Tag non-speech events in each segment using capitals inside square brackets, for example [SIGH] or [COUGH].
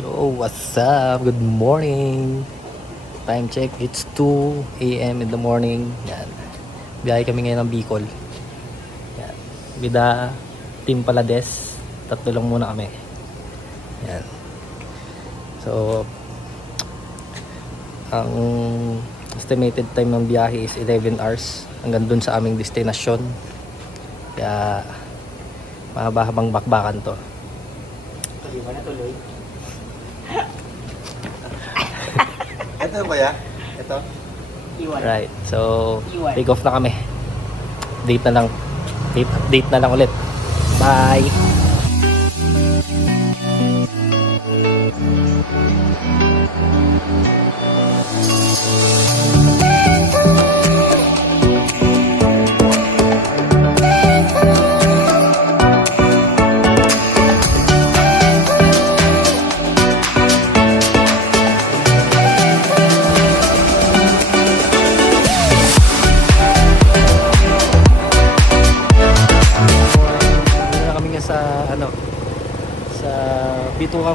Yo, what's up? Good morning. Time check, it's 2 a.m. in the morning. Yan. Biyahe kami ngayon ng Bicol. Yan. Bida, Team Palades. Tatlo lang muna kami. Yan. So, ang estimated time ng biyahe is 11 hours hanggang dun sa aming destinasyon. Kaya, mahaba-habang bakbakan to. Tuloy na tuloy. Ito ba ya? Ito? Iwan. Right. So, Iwan. take off na kami. Date na lang. Date, update na lang ulit. Bye!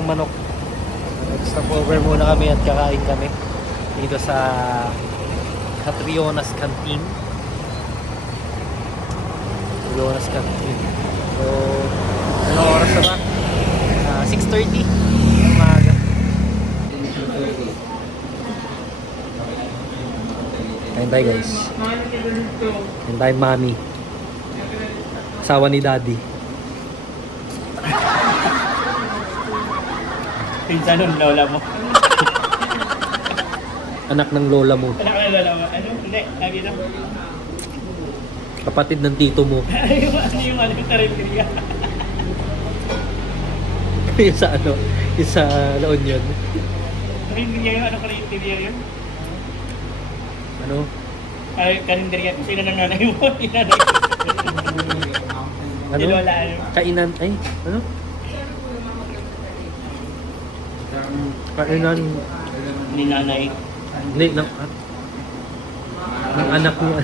Manok. Nag-stop over muna kami at kakain kami dito sa Catrionas Canteen. Catrionas Canteen. So, ano oras na ba? Ah, 6.30 ng umaga. Kain guys. Kain tayo mami. Asawa ni daddy. Pinsan ng lola mo. [LAUGHS] Anak ng lola mo. Anak ng lola mo. Ano? Hindi. Lagi na. Kapatid ng tito mo. [LAUGHS] ano yung ano yung karinderya? [LAUGHS] yung sa ano, yung sa La Union. Karinderya yun? Ano karinderya yun? Ano? Ay, karinderya. Sino ng nanay mo? Ano? Ano? Kainan, ay, ano? Kainan, Ni nanay. hindi, ng, ng anak niya.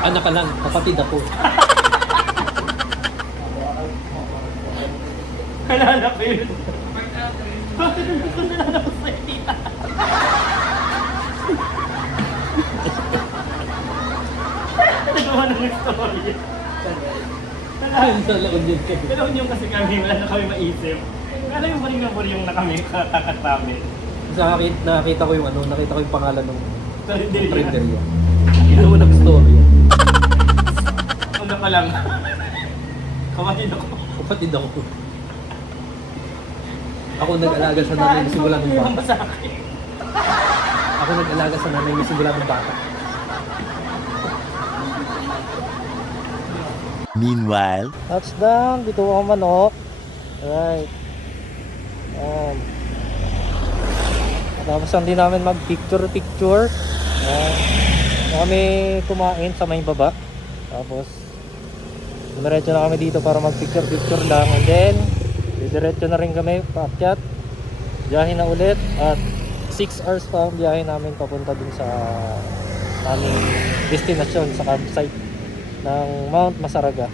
anak ka lang, kapatid ako. Nalala ko yun. Bakit ang gusto nalala ko sa tita? Nagawa ng story. Ayun sa La Union kayo. Pero yung kasi kami, wala na kami maisip. Alam yung baring na yung na kami katakat namin. Sa akin, nakita ko yung ano, nakita ko yung pangalan ng Karinderya. printerya. Ito mo nag-story. Una pa lang. Kapatid ako. Kapatid ako. Ako nag-alaga sa nanay simula ng Yung bata. Ako nag-alaga sa nanay simula ng bata. Meanwhile, Touchdown, dito ako manok. Alright. Um, tapos hindi namin mag-picture-picture. Uh, kami kumain sa may baba. Tapos, dumiretso na kami dito para mag-picture-picture lang. And then, didiretso na rin kami paakyat. Biyahe na ulit. At 6 hours pa ang biyahe namin papunta dun sa aming destinasyon sa campsite ng Mount Masaraga.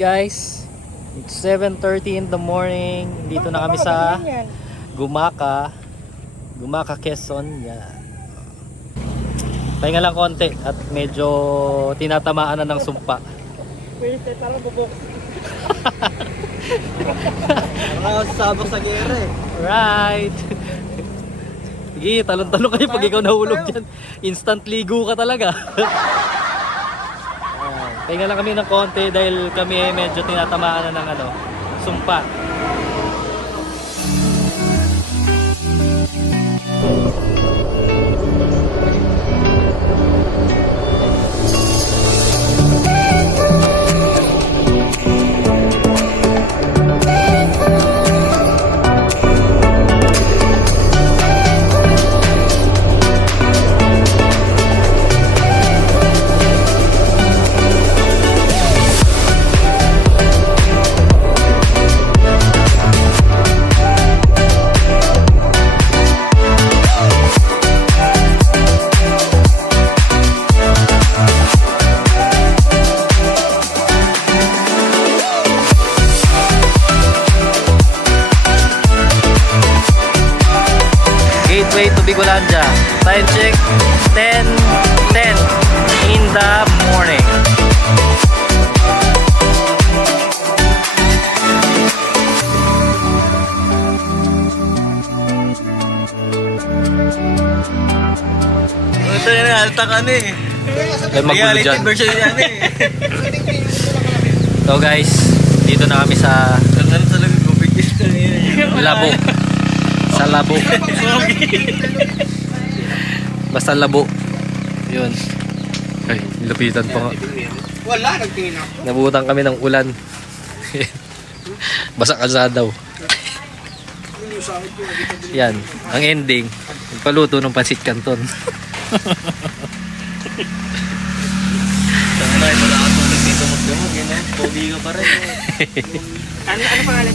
Guys, it's 7.30 in the morning. Dito na kami sa Gumaka. Gumaka, Quezon. Yan. Pahinga lang konti at medyo tinatamaan na ng sumpa. Wait, parang bubok. parang sasabak sa gera eh. Right. Sige, talon-talon kayo pag ikaw nahulog dyan. Instant ligo ka talaga. [LAUGHS] Pahinga lang kami ng konti dahil kami ay medyo tinatamaan na ng ano, sumpa. 10, Halta ka na eh. Ay, magulo Reality dyan. version yan eh. So guys, dito na kami sa Ano talaga ito niya. [LAUGHS] Labo. Sa Labo. Basta Labo. Yun. Ay, lapitan pa nga. Wala, nagtingin ako. Nabutan kami ng ulan. [LAUGHS] Basa kalsada daw. Yan, ang ending. Nagpaluto ng pansit canton. [LAUGHS] Tama na, wala ka tulad dito magdamag. Yan eh. Pogi ka pa rin eh. Ano, ano pangalan?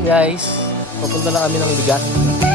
Guys, papunta na kami ng Ligat.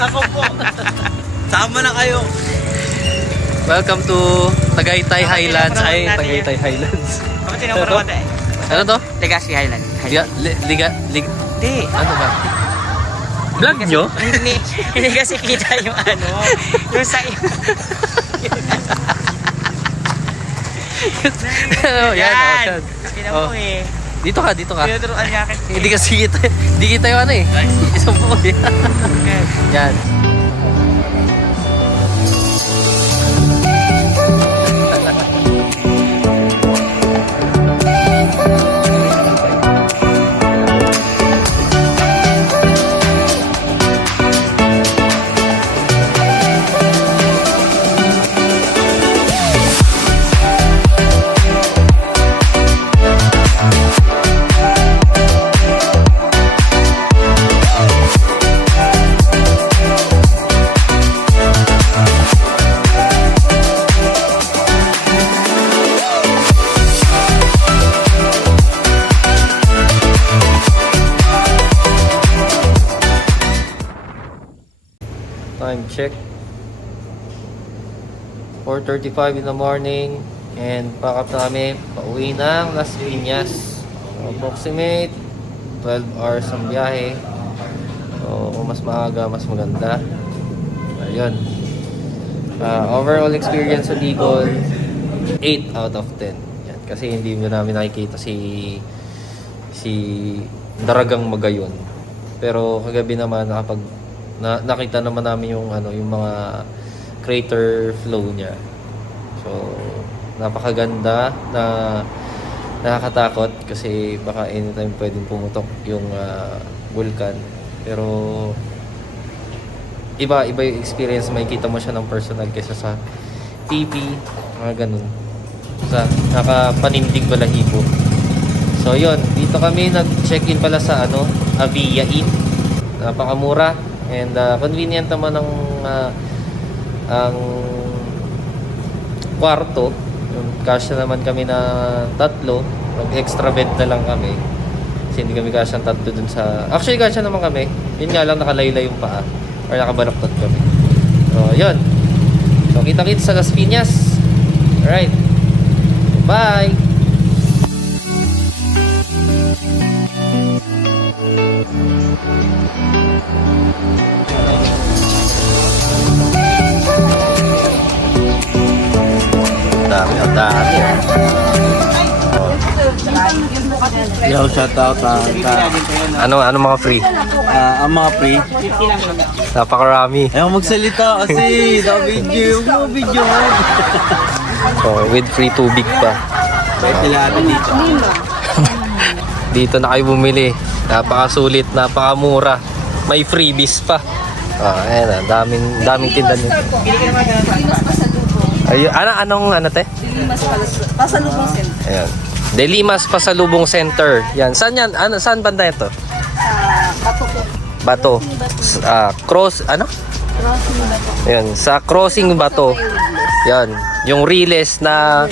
Ako po. Sama na kayo. Welcome to Tagaytay Highlands. Ay, Tagaytay Highlands. Ano tayo? Ano to? Legacy Highland. Liga, li, liga, lig, Hindi. ano ba? Vlog nyo? Hindi, hindi kasi kita yung ano, yung sa [LAUGHS] ano, yan, yan. Mo eh. Dito ka, dito ka. Tinuturuan niya akin. Hindi kasi kita, [LAUGHS] hindi kita yung ano eh. [LAUGHS] Isang eh. Yan. Check. 4.35 in the morning. And pack up na. Pauwi ng Las Piñas. Approximate 12 hours ang biyahe. So, kung mas maaga, mas maganda. Ayun. Ah, overall experience sa Bicol, 8 out of 10. Yan. Kasi hindi mo namin nakikita si si Daragang Magayon. Pero kagabi naman nakapag na, nakita naman namin yung ano yung mga crater flow niya. So napakaganda na nakakatakot kasi baka anytime pwedeng pumutok yung ah, vulkan. Pero iba iba yung experience. Makikita mo siya ng personal kaysa sa TV mga ganun. Sa nakapanindig balahibo. So yun. Dito kami nag check in pala sa ano Avia Inn napakamura and uh, convenient naman ang uh, ang kwarto. Kasya naman kami na tatlo nag extra bed na lang kami. Kasi hindi kami kasya ng tatlo dun sa actually kasya naman kami. Yun nga lang nakalaylay yung paa. Or nakabalaktot kami. So yun. So kita kita sa Las Piñas. Alright. Bye Yo, shout out sa, sa ano ano mga free ah, ang mga pre. napakarami Ayaw magsalita kasi na video. Yung video mo. oh, with free tubig pa Kahit nila dito. [LAUGHS] Dito na kayo bumili. Napakasulit, napakamura. May freebies pa. Ah, ayan na, daming daming tinda nito. Ay, ano anong ano te? Pasalubong center. Ayan. Delimas Pasalubong Center. Yan. Saan yan? Ano, saan banda ito? Sa Bato po. Bato. S- ah, cross, ano? Crossing Bato. Ayan. Sa crossing Bato. Yan. Yung riles na,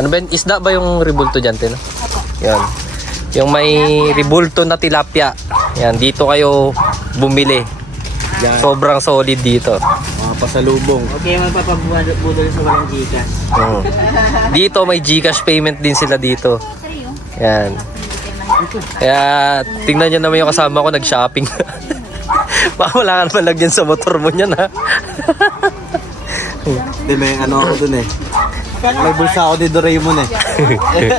ano ba yun? Isda ba yung ribulto dyan, Tino? Yan. Yung may ribulto na tilapia. Yan. Dito kayo bumili. Yan. Sobrang solid dito. Pasalubong. Okay, magpapabudol sa walang Gcash. Oo. Dito may Gcash payment din sila dito. Yan. Kaya tingnan nyo naman yung kasama ko nag-shopping. [LAUGHS] Baka wala ka naman lagyan sa motor mo niyan ha. [LAUGHS] Hindi, may ano ako dun eh. May bulsa ako ni Doraemon eh.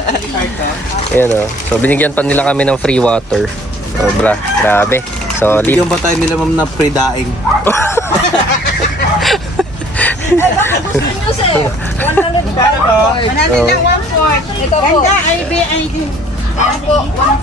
[LAUGHS] Ayan o. So binigyan pa nila kami ng free water. Sobra. Grabe. Solid. Bigyan pa tayo nila ma'am na pre-daing. Ano sa'yo? 100 po. 100 lang, 1 Ito po. Ganda, IB, ID. Ayan po, 150. 50 ka